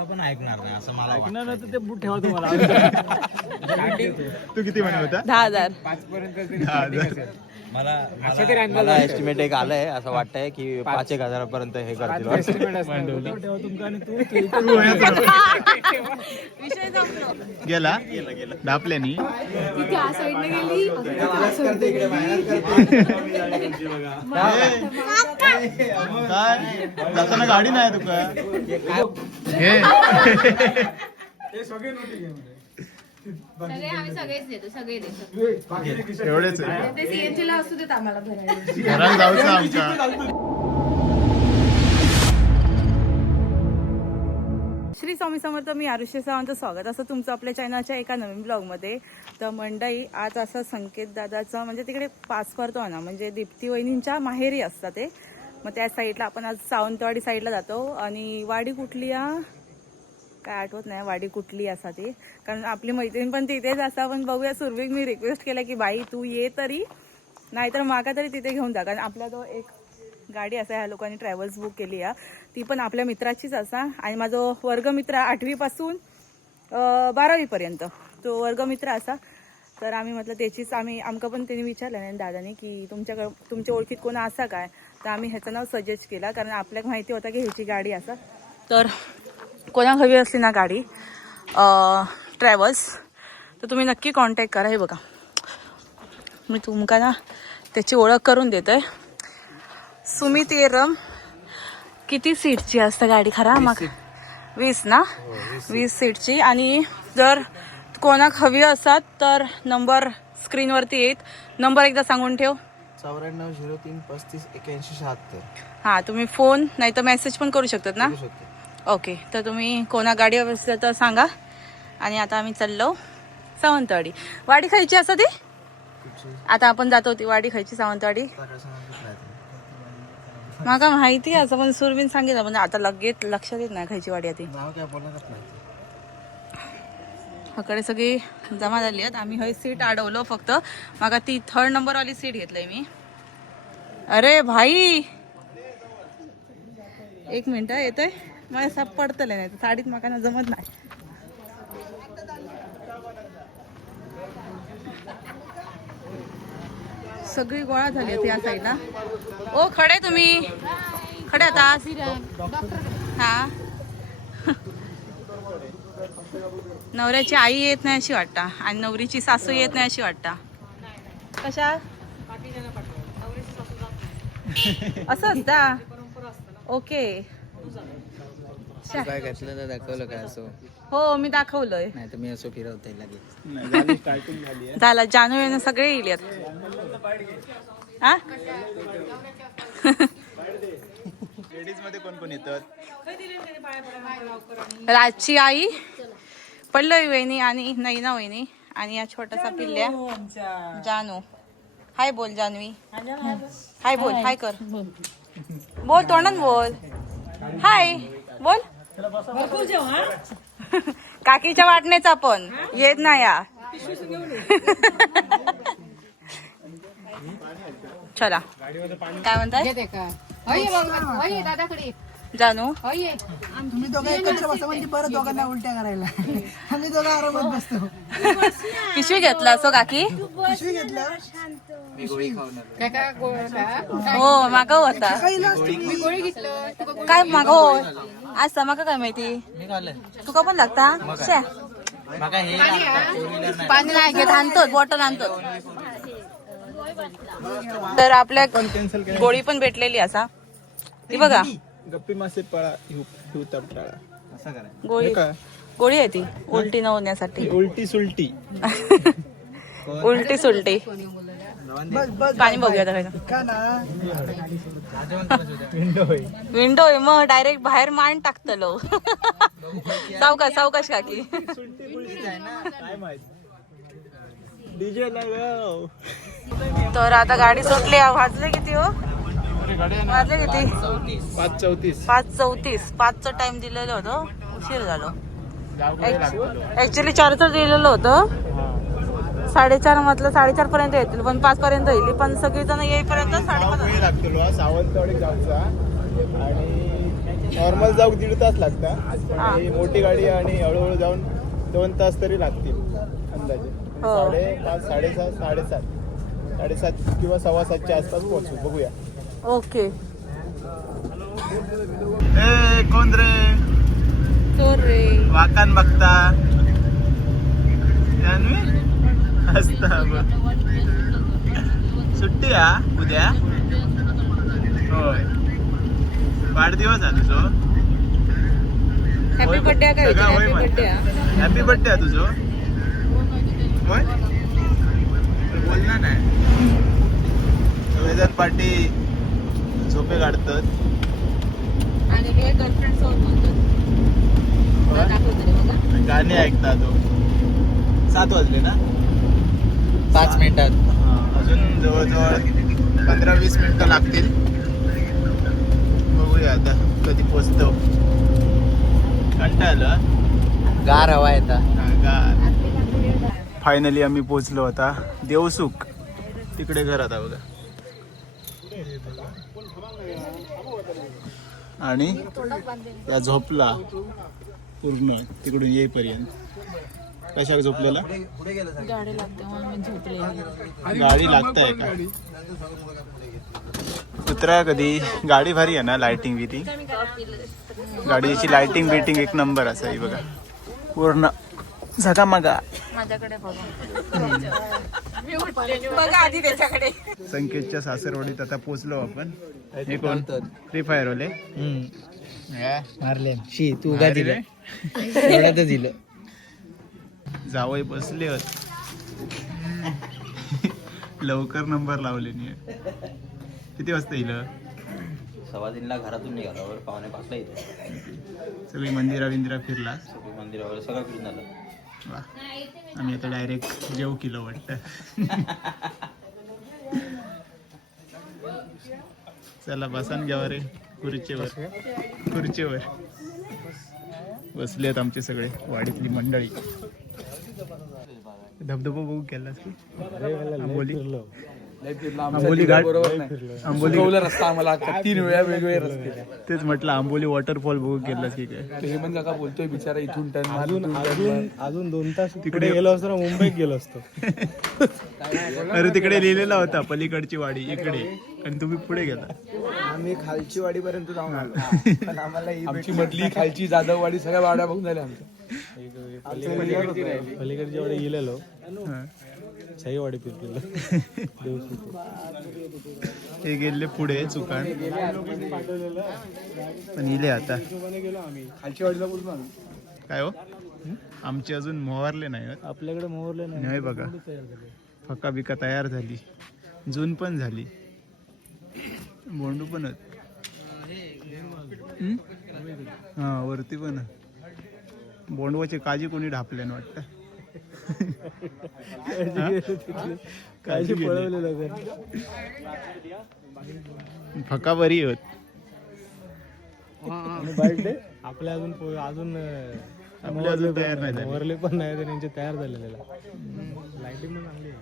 बोलला पण ऐकणार नाही असं मला ऐकणार नाही तर ते बूट ठेवा तुम्हाला. तू किती म्हणत होता? 10,000. 10,000. मला एस्टिमेट एक आलंय असं वाटतंय की 5,000 पर्यंत हे करतील. ठेवा तुमका आणि तू विषय संपलो. गेला दापल्यानी तिथे आ साईडने गेली काय जाताना गाडी नाही तुका हे सगळे आम्ही सगळेच देतो सगळे देतो एवढेच आहे. ते सीएनजी ला असू देत आम्हाला भरायला. घरात जाऊचं आमच्या. श्री स्वामी समर्थ. मी आरुष्य सावंत. स्वागत असं तुमचं आपल्या चॅनलच्या एका नवीन ब्लॉगमध्ये. तर मंडई आज असं संकेत दादाचं म्हणजे तिकडे पास करतो ना, म्हणजे दीप्ती वहिनींच्या माहेरी असतात ते. मग त्या साईडला आपण आज सावंतवाडी साईडला जातो. आणि वाडी कुठली काय आठवत नाही वाडी कुठली असा ती, कारण आपली मैत्रीण पण तिथेच असा. पण बघूया. सुरवीक मी रिक्वेस्ट केला की बाई तू ये तरी, नाहीतर माका तरी तिथे घेऊन जा, कारण आपला तो एक गाडी असा ह्या लोकांनी ट्रॅव्हल्स बुक केली आहे, ती पण आपल्या मित्राचीच असा. आणि माझा वर्गमित्र 8वी पासून 12वी पर्यंत तो वर्गमित्र असा. तर आम्ही म्हटलं त्याचीच आमका पण त्यांनी विचारलं नाही दादाने की तुमच्या ओळखीत कोण असा काय, तर आम्ही ह्याचं नाव सजेस्ट केला, कारण आपल्याला माहिती होता की ह्याची गाडी असा. तर कोणाक हवी असली ना गाडी ट्रॅव्हल्स, तर तुम्ही नक्की कॉन्टॅक्ट करा. हे बघा मी तुमका ना त्याची ओळख करून देत आहे. सुमित एरम. किती सीटची असते गाडी खरा मग? 20 ना? 20 सीटची. आणि जर कोणाक हवी असतात तर नंबर स्क्रीनवरती येत. नंबर एकदा सांगून ठेव. 9403358176. हां, तुम्ही फोन नाही तर मेसेज पण करू शकतात ना? ओके. तर तुम्ही कोणा गाडी हवी असेल तर सांगा. आणि आता आम्ही चाललो सावंतवाडी. वाडी खायची असं ती आता आपण जातो ती वाडी खायची सावंतवाडी. माका माहिती असं पण सुरबीन सांगितलं, म्हणजे आता लगेच लक्षात येत नाही खायची वाडी आधी. कडे सगळी जमा झाली आहेत. आम्ही हय सीट अडवलो फक्त. माका ती 3rd नंबरवाली सीट घेतलंय मी. अरे भाई 1 मिनिट येतोय. मला साप पडतले नाही साडीत माका ना जमत नाही. सगळी गोळा झाली होती या साईडला. ओ खडे तुम्ही खडे आता. हा नवऱ्याची आई येत नाही अशी वाटता आणि नवरीची सासू येत नाही अशी वाटता. कशा असं असता? ओके. काय घातलं तर दाखवलं काय असं? हो मी दाखवलंय. नाही तर मी असं फिरवते लगेच. झाला जानू येणं सगळे येईल. हा लेडीज मध्ये कोण कोण येतात? राजची आई, पल्लवी वहिनी आणि नैना वहिनी आणि या छोटासा पिल्ल्या जानू. हाय बोल जानवी. हाय बोल. हाय कर. बोल तोंडात बोल. हाय बोल. काकीच्या वाटणेचा पण येत नाही या. चला काय म्हणताय दादाकडे जानू? तुम्ही दोघं एकत्र बसा म्हणजे परत दोघांना उलट्या करायला. आम्ही दोघं आरामात बसतो. पिशवी घेतला असो काकी? पिशवी घेतलं हो मागा होता काय मागा हो आज माका काय माहिती तुका पण लागता. पाणी नाही घेत आणतो बॉटल आणतो. तर आपल्या गोळी पण भेटलेली असा ती बघा. गप्पी मासे पळा गोळी गोळी आहे ती उलटी न होण्यासाठी. उलटी सुलटी उलटी सुलटी. पाणी बघूया का ना विंडो आहे मग डायरेक्ट बाहेर मान टाकतलो. सावकाश सावकाश काकी. तर आता गाडी सुटली. वाजले किती हो? वाजले किती? 5:34. 5चा टाइम दिलेलं होतं. उशीर झालो. ऍक्च्युली 4चं दिलेलं होतं. 4:30 म्हटलं 4:30 पर्यंत येतील पण 5 पर्यंत येईल. पण सगळी जण येईपर्यंत 5:30 लागतो सावंतवाडी जाऊचा. आणि नॉर्मल जाऊक 1.5 तास लागतात पण ही मोठी गाडी आणि हळूहळू जाऊन 2 तास तरी लागतील अंदाजे. 5:30, 6:30, 7:30 किंवा 7:15च्या आसपास पोहोचू. बघूया. ओके. ए कोण रे तो रे वाकान बघता असता सुट्टी हा उद्या. होय वाढदिवस आहे तुझो. हॅपी बर्थडे काय सगळं होय हॅपी म्हणतात. बर्थडे. हॅपी बर्थडे आहे तुझो. होय बोलला नाही. सगळेजण पार्टी झोपे काढतात आणि हे गर्लफ्रेंड सोबत बोलतो. गाणे ऐकता तो. 7 वाजले ना. 5 मिनिटात. अजून जवळजवळ 15-20 मिनिटं लागतील. बघूया आता कधी पोचतो. कंटाळलं. गार हवा येतात. फायनली आम्ही पोचलो आता देवसुख. तिकडे घर आता बघा. आणि या झोपला पूर्ण तिकडून येईपर्यंत. कशाक झोपलेला. गाडी लागताय का कुत्रा कधी. गाडी भारी आहे ना. लाइटिंग बिटिंग गाडीची लाइटिंग बिटिंग एक नंबर असा ही बघा. पूर्ण झगामगा. माझ्याकडे बघा आधी त्याच्याकडे. संकेतच्या सासरवाडीत आता पोचलो आपण. हे कोण फ्री फायर वाले मारले शी तू का दिलं एवढ्यातच दिलं. जावई बसले होत. लवकर नंबर लावले नाही. किती वाजता येईल. 3:15 घरातून निघाला. 4:45 येतो. सगळी मंदिरा फिरला. सगळी मंदिर वगैरे सगळं फिरून झालं. वा. आम्ही आता डायरेक्ट जेव किलो वाटतं. चला बसान घ्यावा रे. खुर्चीवर बसलेत आमचे सगळे वाडीतली मंडळी. धबधबा बघू केलास की. आंबोली घाट. आंबोली रस्ता आम्हाला 3 वेळा वेगवेगळे रस्ते. तेच म्हटलं आंबोली वॉटरफॉल बघू केलास की काय. हे पण का बोलतोय बिचारा इथून टर्न अजून 2 तास तिकडे गेलो असतो ना. मुंबईत गेलो असतो. अरे तिकडे लिहिलेला होता पलीकडची वाडी इकडे आणि तुम्ही पुढे गेला. आम्ही खालची वाडी पर्यंत जाऊन आलो. पण आम्हाला आमची मधली खालची जाधववाडी सगळ्या वाड्या बघून झाल्या आमच्या. पलीकडची वाडी गेलेलो. शाहीवाडी फिरलेलो. हे गेले पुढे चुकान पण इले आता खालची वाडीला बोलतो आम्ही. काय हो. आमची अजून मोहरले नाही. आपल्याकडे मोहरले नाही बघा. फका बिका तयार झाली. जून पण झाली. बोंडू पण हा वरती पण. बोंडवाची काजी कोणी ढापल्यान वाटतं. काळजी पळवले लोक. फका बरी होत. आपल्या अजून आपले अजून तयार नाही झाले. मोहरले पण नाही. त्यांचे तयार झालेले. लाईटिंग पण चांगली आहे.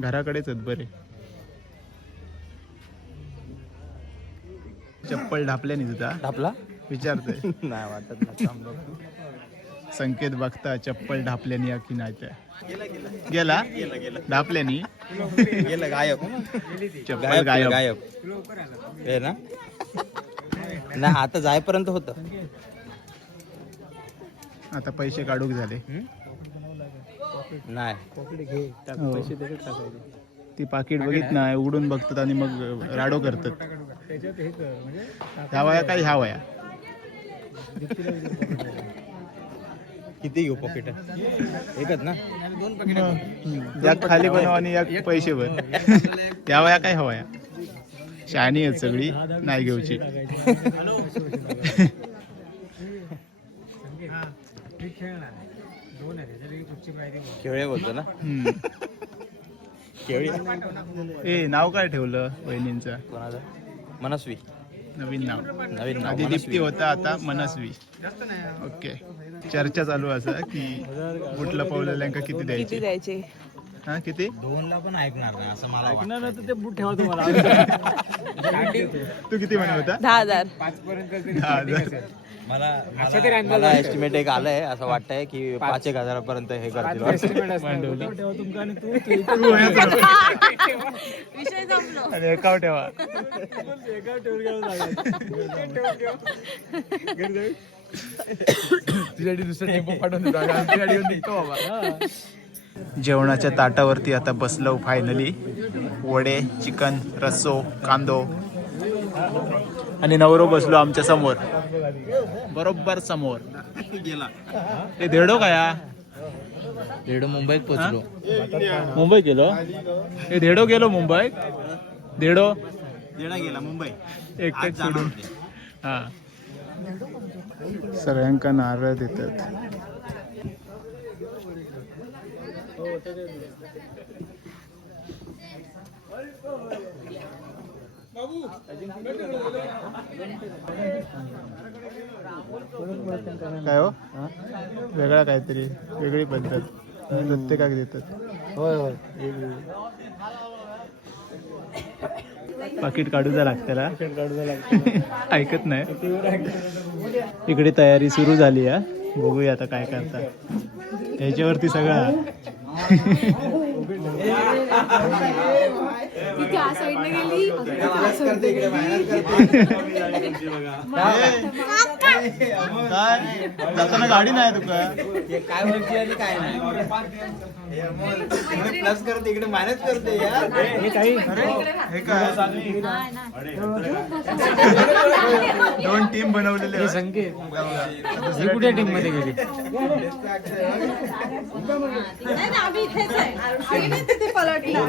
घराकडेच आहेत बरे. चप्पल ढापल्या नाही तुझा. ढापला विचारतोय. नाही वाटत ना. संकेत बघता चप्पल ढापल्यानी या की नाही त्या. गेला ढापल्यानी गेलं गायब. चप्पल गायब. हे ना नाही आता जायपर्यंत होत. आता पैसे काढूक झाले. नाही पैसे त्याच्यात टाकायचे. ती पाकिट बघित नाही उघडून बघतात आणि मग राडो करतात. ह्या वया काय ह्या वया. किती घेऊ पॉकेट. एकच ना. याक खाली बनव आणि याक पैसे भर. त्या वया काय हवया. शहाणी आहेत सगळी नाही घेऊची. खेळे बोलतो ना. केळी. ए नाव काय ठेवलं वहिनींचं. कोणाचं. मनस्वी. नवीन नाव. नवीन नाव आधी दीप्ती होता आता मनस्वी. ओके. चर्चा चालू असा की बुट लपवलेल्यांका किती द्यायचे. हा किती 2ला पण ऐकणार नाही असं मला वाटतं. ऐकणार तर ते बूट ठेवा तुम्हाला. तू किती म्हणत होता? 10,000. 10,000. मला एस्टिमेट एक आलंय असं वाटतंय की 5,000 पर्यंत हे करतील. ठेवा तुमका आणि तू विषय संपलो. आणि एकावर ठेवा. तुझ्यासाठी दुसरा टेम्पो पाठवून देतो आणि आमची गाडी घेऊन निघतो बाबा. जेवणाच्या ताटावरती आता बसलो फायनली. वडे, चिकन, रस्सो, कांदो आणि नवरो बसलो आमच्या समोर, बरोबर समोर. गेला ते देडो काय रेडो मुंबईत पोहोचलो. मुंबई गेलो. हे देडो गेलो मुंबईत. देडो गेला मुंबई एकटेच सोडून. हा सगळ्यांका नारळ देतात. काय हो वेगळा काहीतरी वेगळी पद्धत प्रत्येकाक देतात. होय होय. पाकिट काढूचा लागतेला. ऐकत नाही. इकडे तयारी सुरू झाली आहे. बघूया आता काय करता. ह्याच्यावरती सगळं तिथे आ साईडने गेली काय जाताना गाडी नाही तुका. काय बोलते आणि काय नाही प्लस करते इकडे मायनस करते यार. हे काय 2 टीम बनवलेले. संकेत ही कुठे टीम मध्ये गेली? आम्ही इथेच आहे. आम्ही नाही तिथे पलटला.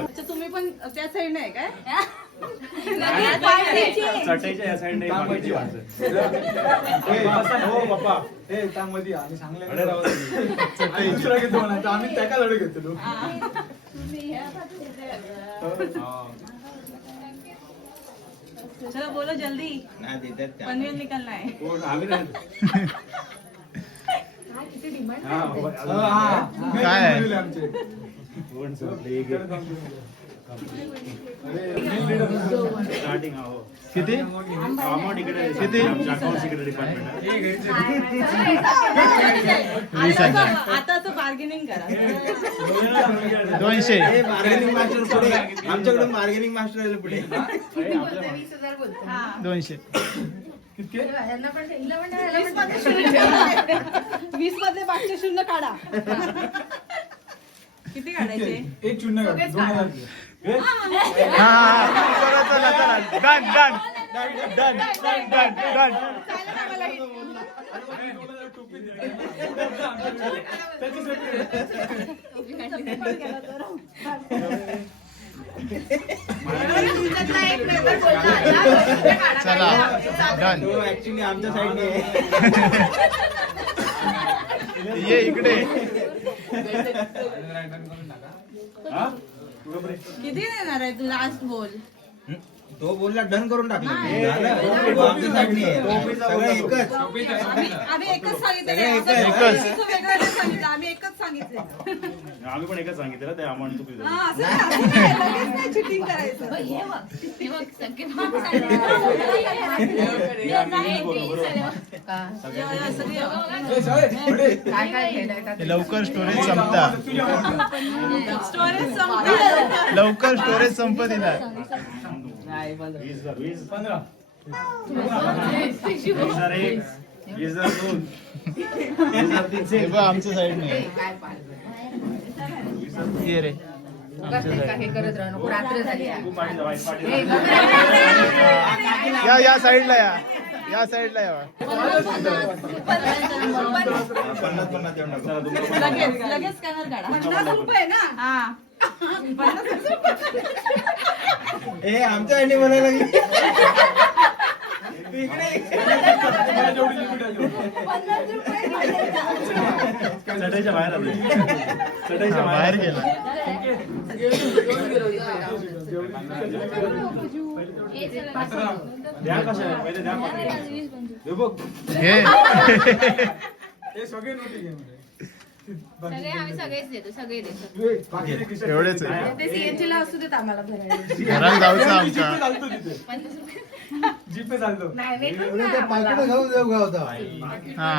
अच्छा, तुम्ही पण त्या साईडने आहे काय? चटईच्या या साईडने बाकीची आम्ही त्याका लढू घेतो. चलो बोलो जल्दी. पनवेल निकलना है. काय किती किती 20,000. आता तो बार्गेनिंग करा. 200. मार्गेनिंग मास्टर पुढे आमच्याकडून मार्गेनिंग मास्टर आले पुढे. 200. 20 मधले मागचे शून्य काढा. किती काढायचे? एक शून्य काढ. 2,000. डन. चला डन. ऍक्च्युली आमच्या साईडने ये इकडे. किती देणार आहे तू? लास्ट बोल. तो बोलला डन करून टाकला. तो आमच्या साईडने आहे. सगळं एकच. आम्ही एकच सांगितलं. एकच. वेगळं नाही सांगितलं. आम्ही एकच सांगितलं. आम्ही पण एकच सांगितलं ते आम्हाला चुकीचं. हा, असं नाही. लगेच नाही चिटिंग करायचं. हे बघ संकेत लवकर स्टोरेज संपता. स्टोरेज संपलं. लवकर स्टोरेज संपत येणार. 20,000 20,002 हे बघ आमच्या साईडने ये रे. या साईडला या साईडला या. लगेच स्कॅनर काढा. 50 रुपये ना. हा, 50 रुपये. हे आमच्या साईडने बोलायला लागली. चटईच्या बाहेर आली. बाहेर गेला. सगळे आम्ही सगळेच देतो सगळे देतो एवढेच ते सीएनजी ला असू देत आम्हाला भरायला घरात जाऊचं आमच्या जीपे चालतो नाही वेगळं एवढं नाही त्या आम्हाला. पाकिटं घालून देऊ का होता हा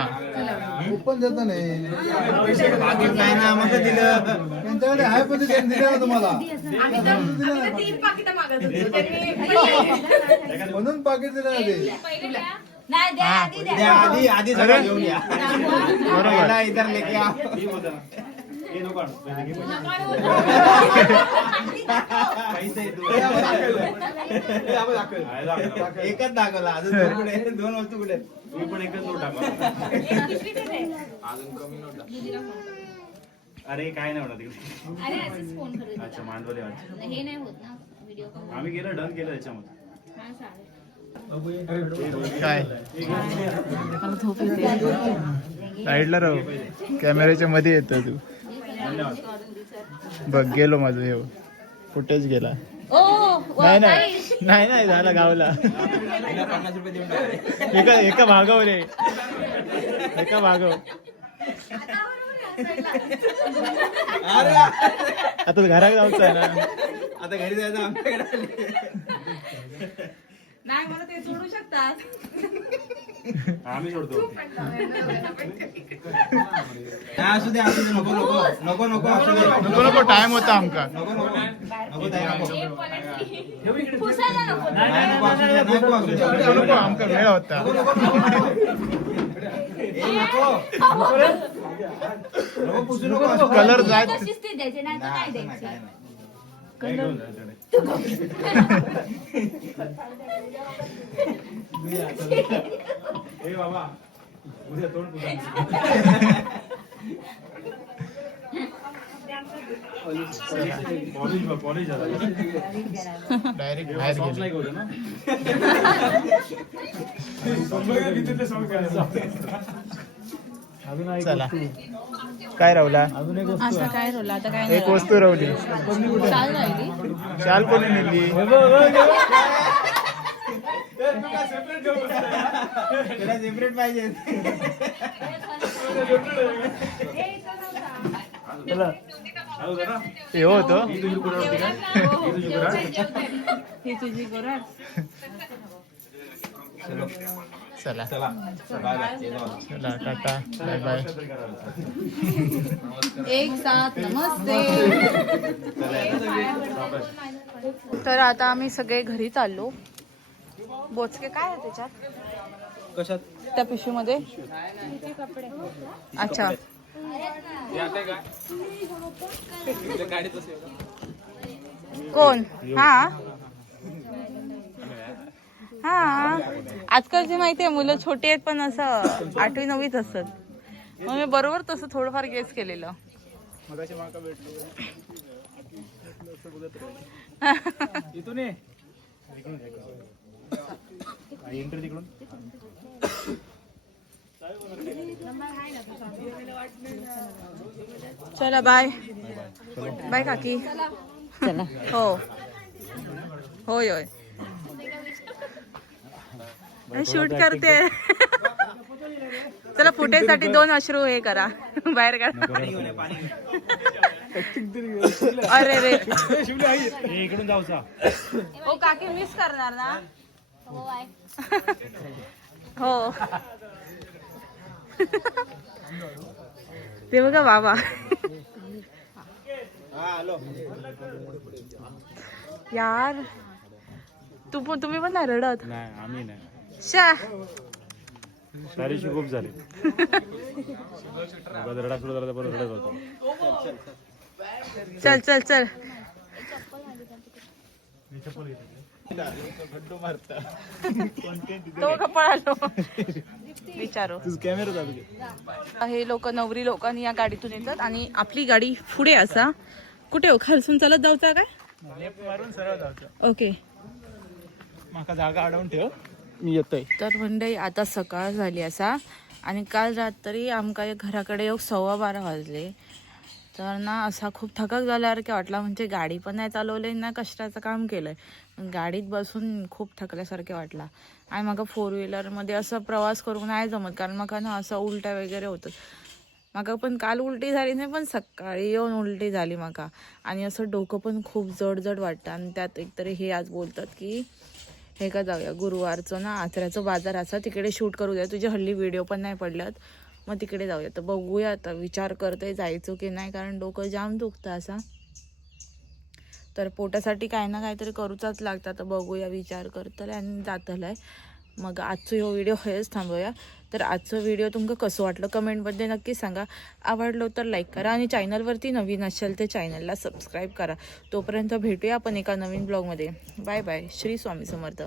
ओपन देता नाही काय ना मग दिलं त्यांच्याकडे हाय पद्धतीने दिलं ना तुम्हाला आम्ही तर 3 पाकिटं मागत होतो त्यांनी म्हणून पाकिट दिलं ना ते पहिले द्या. नाही द्या आधी द्या आधी सगळं घेऊन या बरोबर इधर लेके आ एकच दाखवला अजून दोन कुठे दोन वस्तू कुठे एक पिशवी दे रे. अरे काय नाही होणार तिकडे. अरे असंच फोन करत अच्छा मांडवले वाटतं. होता. हे नाही होत ना व्हिडिओ कॉल आम्ही गेलो डन केलं त्याच्यामध्ये. हा चालेल. काय साईडला राहू कॅमेऱ्याच्या मध्ये येतो तू बघ गेलो माझं हे फुटेज गेला नाही नाही नाही झाला गावला 50 रुपये देऊन टाकले. एका भागव रे एका भागव आता घरात जाऊचं आहे ना आता घरी जायचं आमच्याकडे नाही मला ते सोडू शकतात. आम्ही सोडतो. असू दे नको नको नको नको असू दे नको नको टाइम होता आमका नको नको नको ताई, नको पुसायला नको. नाही, नको असू दे, नको असू दे. नको आमका वेळ होता नको पुसू नको असू दे. कलर जाय तशीच ती द्यायची नाही तर काय द्यायची. नाही, नाही. ए बाबा उद्या तोंड पुसा. पॉलिश झाला. डायरेक्ट बाहेर सॉफ्ट गेलो नाही होतं ना. चला काय राहुला आता काय रोला आता काय एक वस्तू राहुली चाल राहिली. शाल कोणी नेली त्याला सेपरेट पाहिजे हे होतं ही तुझी गोराड. चला चला बाय बाय चला टाटा बाय बाय एक साथ नमस्ते. तर आता आम्ही सगळे घरी चाललो. बोचके काय आहे त्याच्यात कशात त्या पिशवीमध्ये? अच्छा कोण? हा हा आजकालची माहिती आहे मुलं छोटी आहेत पण असं 8वी 9वीच असतात. मग मी बरोबर तसं थोडंफार गेस केलेलं. इथून ये. एंट्री तिकडून. चला बाय बाय काकी. चला हो होय होय शूट करते. चला फुटेजसाठी 2 अश्रू हे करा बाहेर काढा. अरे रे इकडून जाऊचा. ओ काकी मिस करणार ना? हो आहे. हो ते बघा बाबा. यार तुम्ही पण नाही रडत? नाही आम्ही नाही. शा सारीशी खूप झाली. रडा सुरू झाला परत रडत होतो. चल चल चल तो का पळालो विचारो. कॅमेरा चालू घे. हे लोक नवरी लोकांनी या गाडीतून येतात आणि आपली गाडी पुढे असा कुठे हो खालसून चालत जाऊचा काय? लेफ्ट मारून सरळ जायचं. ओके माका जागा अडवून ठेव मी येतोय. तर मंडळी आता सकाळ झाली असा आणि काल रात्री आमका घराकडे येऊ 12:15 वाजले. तर ना असा खूप थकाक झाल्यासारखं वाटला, म्हणजे गाडी पण नाही चालवली ना कष्टाचं काम केलंय, गाडीत बसून खूप थकल्यासारखे वाटला. आणि मग 4 व्हीलरमध्ये असं प्रवास करून नाही जमत, कारण मग ना असं उलट्या वगैरे होतं. मग पण काल उलटी झाली नाही, पण सकाळी येऊन उलटी झाली मका. आणि असं डोकं पण खूप जड वाटतं. आणि त्यात एकतरी हे आज बोलतात की हे का जाऊया गुरुवारचं ना आचऱ्याचं बाजार असा, तिकडे शूट करू द्या, तुझे हल्ली व्हिडिओ पण नाही पडल्यात, मग तिकडे जाऊया. तर बघूया आता, विचार करते जायचं की नाही, कारण डोकं जाम दुखतं असा. तर पोटासाठी काय ना काहीतरी करूचाच लागतं. तर बघूया, विचार करतलं आणि जातलं. मग आजचं ह्यो व्हिडिओ हेच थांबूया. तर आजचं व्हिडिओ तुमचं कसं वाटलं कमेंटमध्ये नक्की सांगा. आवडलं तर लाईक करा आणि चॅनलवरती नवीन असेल तर चॅनलला सबस्क्राईब करा. तोपर्यंत भेटूया आपण एका नवीन ब्लॉगमध्ये. Bye bye. श्री स्वामी समर्थ.